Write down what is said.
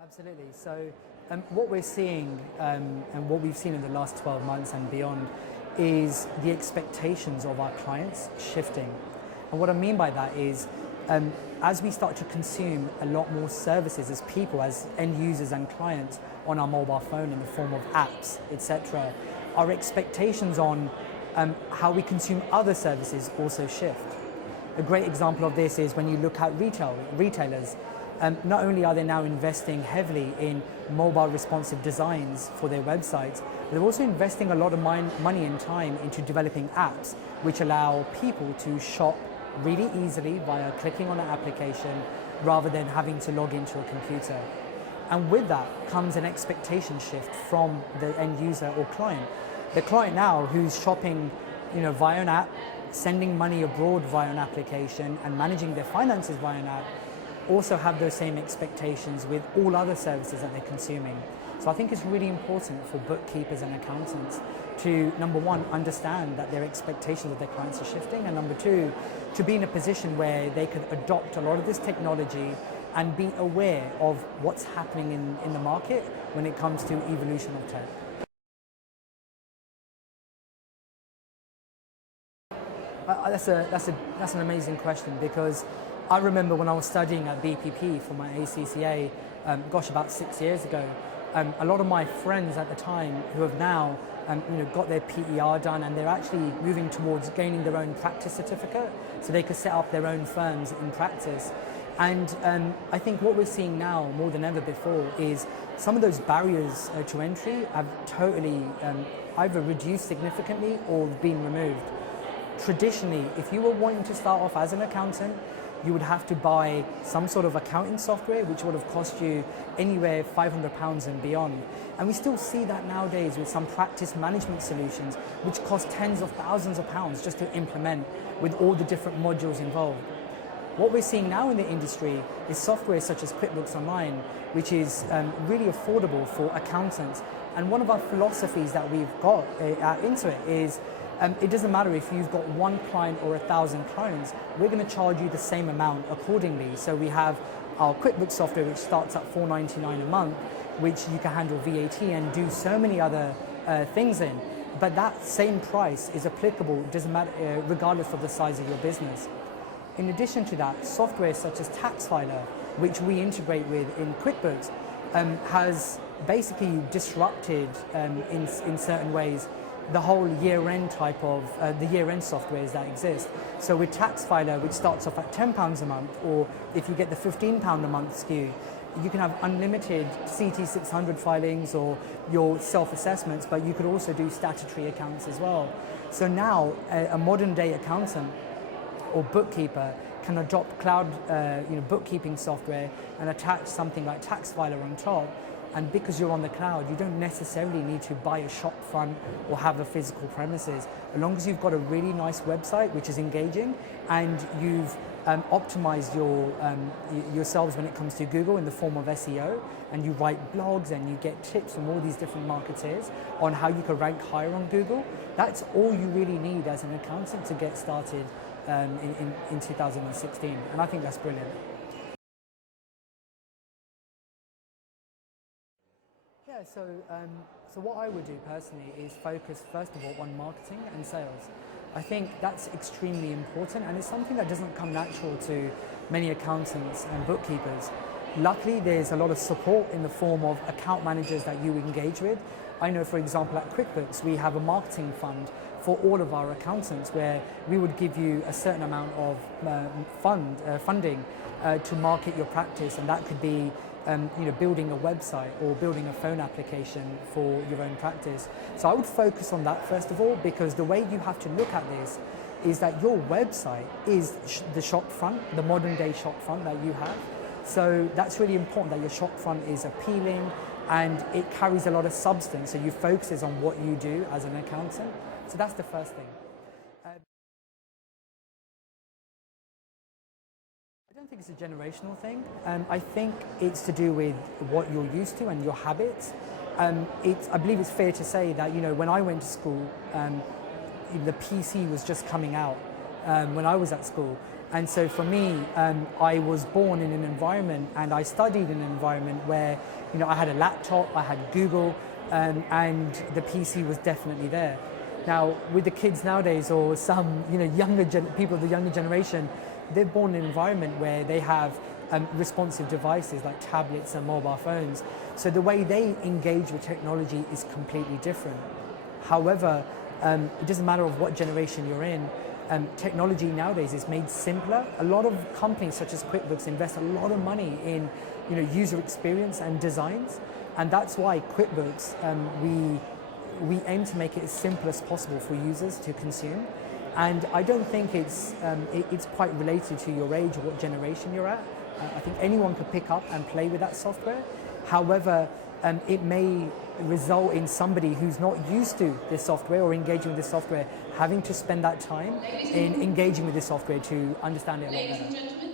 Absolutely. So what we're seeing and what we've seen in the last 12 months and beyond is the expectations of our clients shifting. And what I mean by that is as we start to consume a lot more services as people, as end users and clients on our mobile phone in the form of apps, etc., our expectations on how we consume other services also shift. A great example of this is when you look at retailers. Not only are they now investing heavily in mobile responsive designs for their websites, they're also investing a lot of money and time into developing apps which allow people to shop really easily via clicking on an application rather than having to log into a computer. And with that comes an expectation shift from the end user or client. The client now who's shopping via an app, sending money abroad via an application and managing their finances via an app also have those same expectations with all other services that they're consuming. So I think it's really important for bookkeepers and accountants to, number one, understand that their expectations of their clients are shifting, and number two, to be in a position where they could adopt a lot of this technology and be aware of what's happening in the market when it comes to evolution of tech. That's an amazing question, because I remember when I was studying at BPP for my ACCA, about 6 years ago, a lot of my friends at the time who have now got their PER done, and they're actually moving towards gaining their own practice certificate so they could set up their own firms in practice. And I think what we're seeing now more than ever before is some of those barriers to entry have totally either reduced significantly or been removed. Traditionally, if you were wanting to start off as an accountant, you would have to buy some sort of accounting software which would have cost you anywhere £500 and beyond. And we still see that nowadays with some practice management solutions which cost tens of thousands of pounds just to implement with all the different modules involved. What we're seeing now in the industry is software such as QuickBooks Online, which is really affordable for accountants. And one of our philosophies that we've got at Intuit is it doesn't matter if you've got one client or 1,000 clients, we're going to charge you the same amount accordingly. So we have our QuickBooks software which starts at $4.99 a month, which you can handle VAT and do so many other things in. But that same price is applicable, doesn't matter, regardless of the size of your business. In addition to that, software such as TaxFiler, which we integrate with in QuickBooks, has basically disrupted in certain ways the whole year-end type of the year-end softwares that exist. So with TaxFiler, which starts off at £10 a month, or if you get the £15 a month SKU, you can have unlimited CT600 filings or your self-assessments, but you could also do statutory accounts as well. So now a modern-day accountant or bookkeeper can adopt cloud bookkeeping software and attach something like TaxFiler on top. And because you're on the cloud, you don't necessarily need to buy a shop front or have a physical premises. As long as you've got a really nice website which is engaging and you've optimized yourselves when it comes to Google in the form of SEO, and you write blogs and you get tips from all these different marketers on how you can rank higher on Google, that's all you really need as an accountant to get started in 2016. And I think that's brilliant. Yeah, so what I would do personally is focus first of all on marketing and sales. I think that's extremely important, and it's something that doesn't come natural to many accountants and bookkeepers. Luckily, there's a lot of support in the form of account managers that you engage with. I know, for example, at QuickBooks, we have a marketing fund for all of our accountants where we would give you a certain amount of funding to market your practice, and that could be building a website or building a phone application for your own practice. So I would focus on that first of all, because the way you have to look at this is that your website is the shop front, the modern day shop front that you have. So that's really important, that your shop front is appealing and it carries a lot of substance. So you focus on what you do as an accountant. So that's the first thing. I don't think it's a generational thing. I think it's to do with what you're used to and your habits. I believe it's fair to say that, when I went to school, the PC was just coming out when I was at school. And so for me, I was born in an environment and I studied in an environment where, I had a laptop, I had Google, and the PC was definitely there. Now, with the kids nowadays, or some, people of the younger generation, they're born in an environment where they have responsive devices like tablets and mobile phones. So the way they engage with technology is completely different. However, it doesn't matter of what generation you're in, technology nowadays is made simpler. A lot of companies such as QuickBooks invest a lot of money in user experience and designs, and that's why QuickBooks, we aim to make it as simple as possible for users to consume. And I don't think it's quite related to your age or what generation you're at. I think anyone could pick up and play with that software. However, it may result in somebody who's not used to this software or engaging with this software having to spend that time in engaging with this software to understand it a lot better.